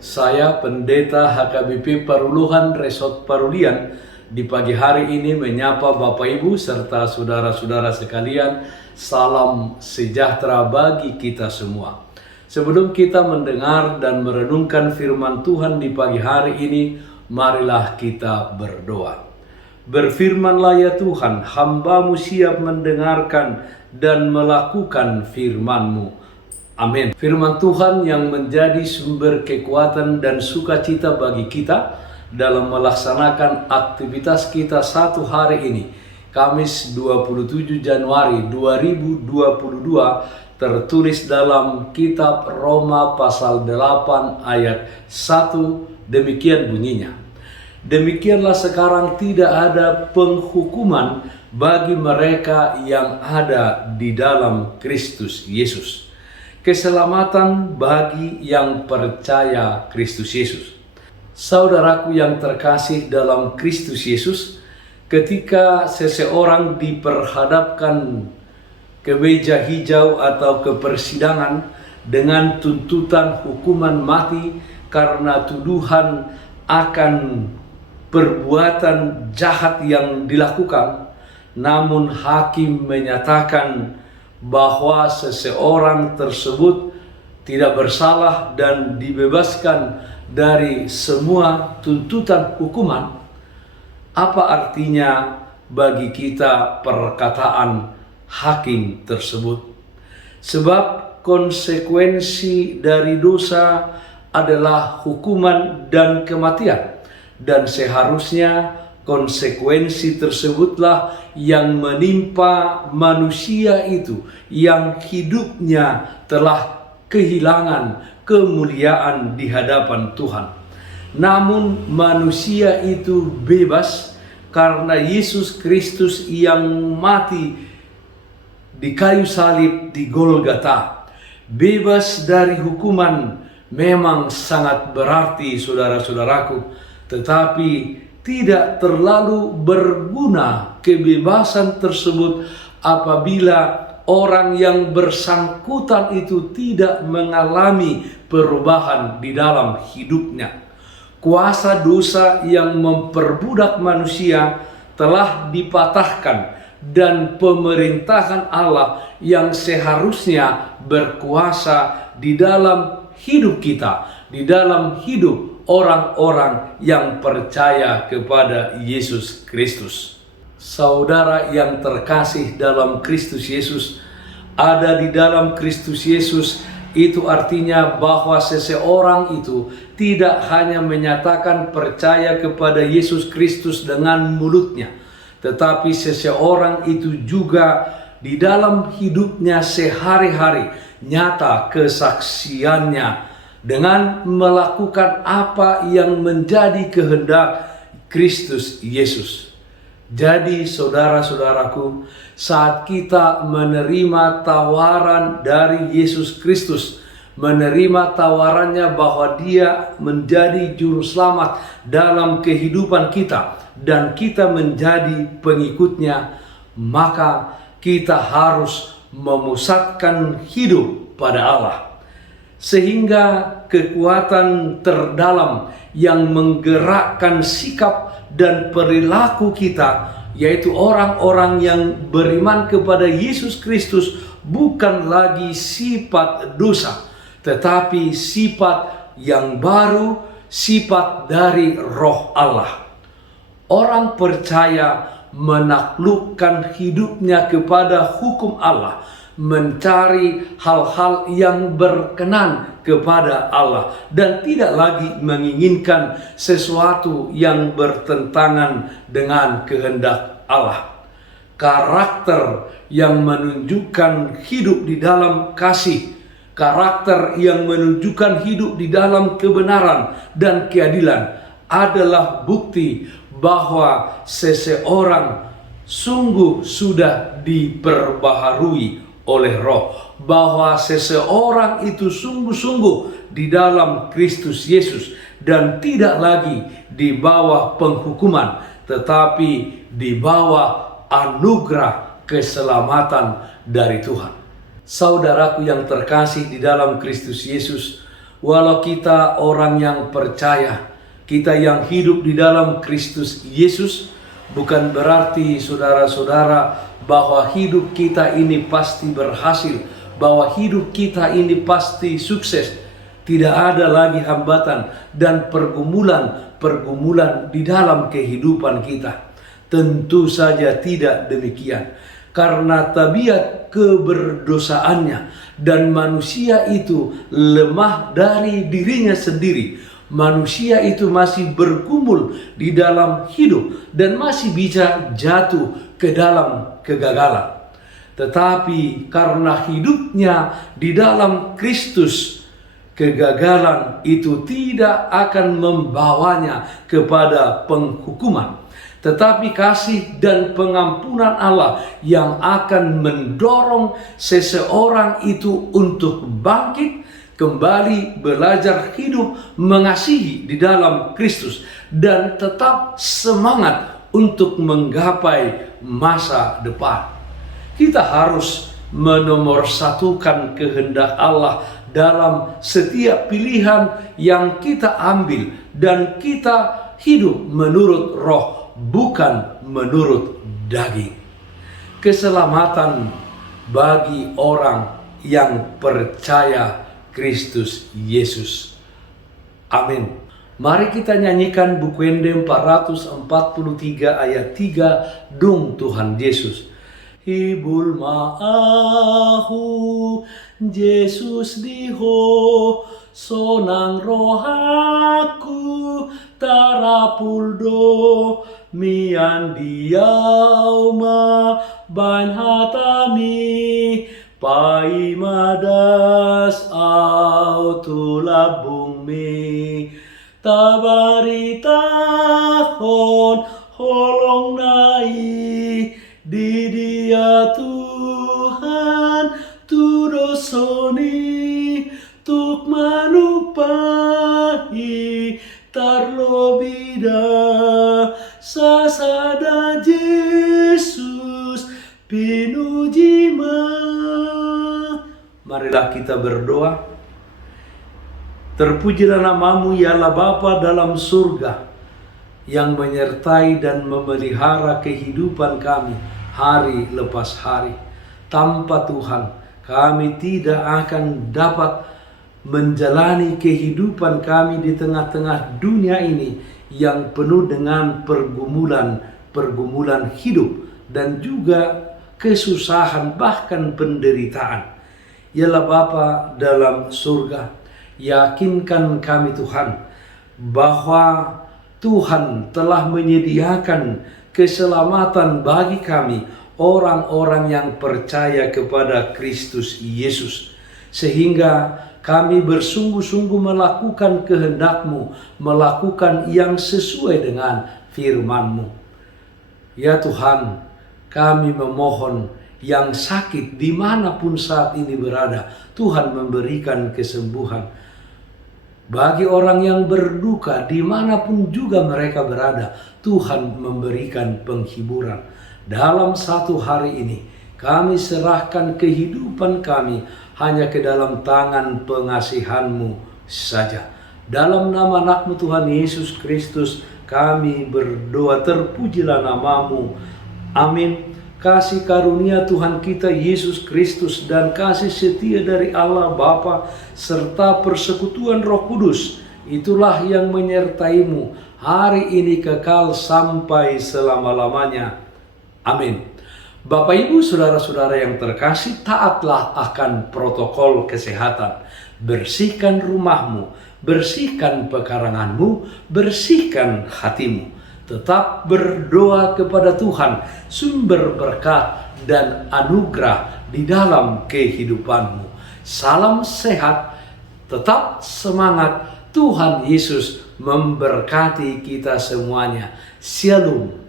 Saya Pendeta HKBP Paruluhan Resort Parulian di pagi hari ini menyapa Bapak Ibu serta saudara-saudara sekalian. Salam sejahtera bagi kita semua. Sebelum kita mendengar dan merenungkan firman Tuhan di pagi hari ini, marilah kita berdoa. Berfirmanlah ya Tuhan, hamba-Mu siap mendengarkan dan melakukan firman-Mu. Amin. Firman Tuhan yang menjadi sumber kekuatan dan sukacita bagi kita dalam melaksanakan aktivitas kita satu hari ini, Kamis 27 Januari 2022, tertulis dalam kitab Roma pasal 8 ayat 1, demikian bunyinya. Demikianlah sekarang tidak ada penghukuman bagi mereka yang ada di dalam Kristus Yesus. Keselamatan bagi yang percaya Kristus Yesus. Saudaraku yang terkasih dalam Kristus Yesus, ketika seseorang diperhadapkan ke meja hijau atau ke persidangan dengan tuntutan hukuman mati karena tuduhan akan perbuatan jahat yang dilakukan, namun hakim menyatakan bahwa seseorang tersebut tidak bersalah dan dibebaskan dari semua tuntutan hukuman. Apa artinya bagi kita perkataan hakim tersebut? Sebab konsekuensi dari dosa adalah hukuman dan kematian, dan seharusnya konsekuensi tersebutlah yang menimpa manusia itu yang hidupnya telah kehilangan kemuliaan di hadapan Tuhan. Namun manusia itu bebas karena Yesus Kristus yang mati di kayu salib di Golgota. Bebas dari hukuman memang sangat berarti, saudara-saudaraku, tetapi tidak terlalu berguna kebebasan tersebut apabila orang yang bersangkutan itu tidak mengalami perubahan di dalam hidupnya. Kuasa dosa yang memperbudak manusia telah dipatahkan, dan pemerintahan Allah yang seharusnya berkuasa di dalam hidup kita, di dalam hidup orang-orang yang percaya kepada Yesus Kristus. Saudara yang terkasih dalam Kristus Yesus, ada di dalam Kristus Yesus itu artinya bahwa seseorang itu tidak hanya menyatakan percaya kepada Yesus Kristus dengan mulutnya, tetapi seseorang itu juga di dalam hidupnya sehari-hari nyata kesaksiannya dengan melakukan apa yang menjadi kehendak Kristus Yesus. Jadi saudara-saudaraku, saat kita menerima tawaran dari Yesus Kristus, menerima tawarannya bahwa Dia menjadi juru selamat dalam kehidupan kita dan kita menjadi pengikutnya, maka kita harus memusatkan hidup pada Allah. Sehingga kekuatan terdalam yang menggerakkan sikap dan perilaku kita, yaitu orang-orang yang beriman kepada Yesus Kristus, bukan lagi sifat dosa, tetapi sifat yang baru, sifat dari Roh Allah. Orang percaya menaklukkan hidupnya kepada hukum Allah, mencari hal-hal yang berkenan kepada Allah, dan tidak lagi menginginkan sesuatu yang bertentangan dengan kehendak Allah. Karakter yang menunjukkan hidup di dalam kasih, karakter yang menunjukkan hidup di dalam kebenaran dan keadilan adalah bukti bahwa seseorang sungguh sudah diperbaharui oleh Roh, bahwa seseorang itu sungguh-sungguh di dalam Kristus Yesus dan tidak lagi di bawah penghukuman, tetapi di bawah anugerah keselamatan dari Tuhan. Saudaraku yang terkasih di dalam Kristus Yesus, walau kita orang yang percaya, kita yang hidup di dalam Kristus Yesus, bukan berarti saudara-saudara bahwa hidup kita ini pasti berhasil, bahwa hidup kita ini pasti sukses. Tidak ada lagi hambatan dan pergumulan di dalam kehidupan kita. Tentu saja tidak demikian. Karena tabiat keberdosaannya dan manusia itu lemah dari dirinya sendiri. Manusia itu masih bergumul di dalam hidup dan masih bisa jatuh ke dalam kegagalan. Tetapi karena hidupnya di dalam Kristus, kegagalan itu tidak akan membawanya kepada penghukuman. Tetapi kasih dan pengampunan Allah yang akan mendorong seseorang itu untuk bangkit, kembali belajar hidup mengasihi di dalam Kristus, dan tetap semangat untuk menggapai masa depan. Kita harus menomorsatukan kehendak Allah dalam setiap pilihan yang kita ambil, dan kita hidup menurut roh, bukan menurut daging. Keselamatan bagi orang yang percaya Kristus Yesus. Amin. Mari kita nyanyikan Bukuende 443 ayat 3, Dung Tuhan Yesus. Hibul ma'ahu Yesus diho, sonang rohaku tarapuldo, mian diau ma ban hatami, pai madas au tulabung mi, tabaritahon holong nai, di dia Tuhan tu dosoni, tuk manupai tarlobida, sasada Yesus pinujima. Marilah kita berdoa. Terpujilah namamu ya Allah Bapa dalam surga, yang menyertai dan memelihara kehidupan kami hari lepas hari. Tanpa Tuhan kami tidak akan dapat menjalani kehidupan kami di tengah-tengah dunia ini yang penuh dengan pergumulan hidup dan juga kesusahan, bahkan penderitaan. Yalah Bapa dalam surga, yakinkan kami Tuhan bahwa Tuhan telah menyediakan keselamatan bagi kami, orang-orang yang percaya kepada Kristus Yesus, sehingga kami bersungguh-sungguh melakukan kehendak-Mu, melakukan yang sesuai dengan firman-Mu. Ya Tuhan, kami memohon yang sakit dimanapun saat ini berada, Tuhan memberikan kesembuhan. Bagi orang yang berduka dimanapun juga mereka berada, Tuhan memberikan penghiburan. Dalam satu hari ini, kami serahkan kehidupan kami hanya ke dalam tangan pengasihan-Mu saja. Dalam nama anak-Mu Tuhan Yesus Kristus, kami berdoa, terpujilah namamu. Amin. Kasih karunia Tuhan kita Yesus Kristus dan kasih setia dari Allah Bapa serta persekutuan Roh Kudus, itulah yang menyertaimu hari ini kekal sampai selama-lamanya. Amin. Bapak Ibu saudara-saudara yang terkasih, taatlah akan protokol kesehatan. Bersihkan rumahmu, bersihkan pekaranganmu, bersihkan hatimu. Tetap berdoa kepada Tuhan, sumber berkat dan anugerah di dalam kehidupanmu. Salam sehat, tetap semangat. Tuhan Yesus memberkati kita semuanya. Shalom.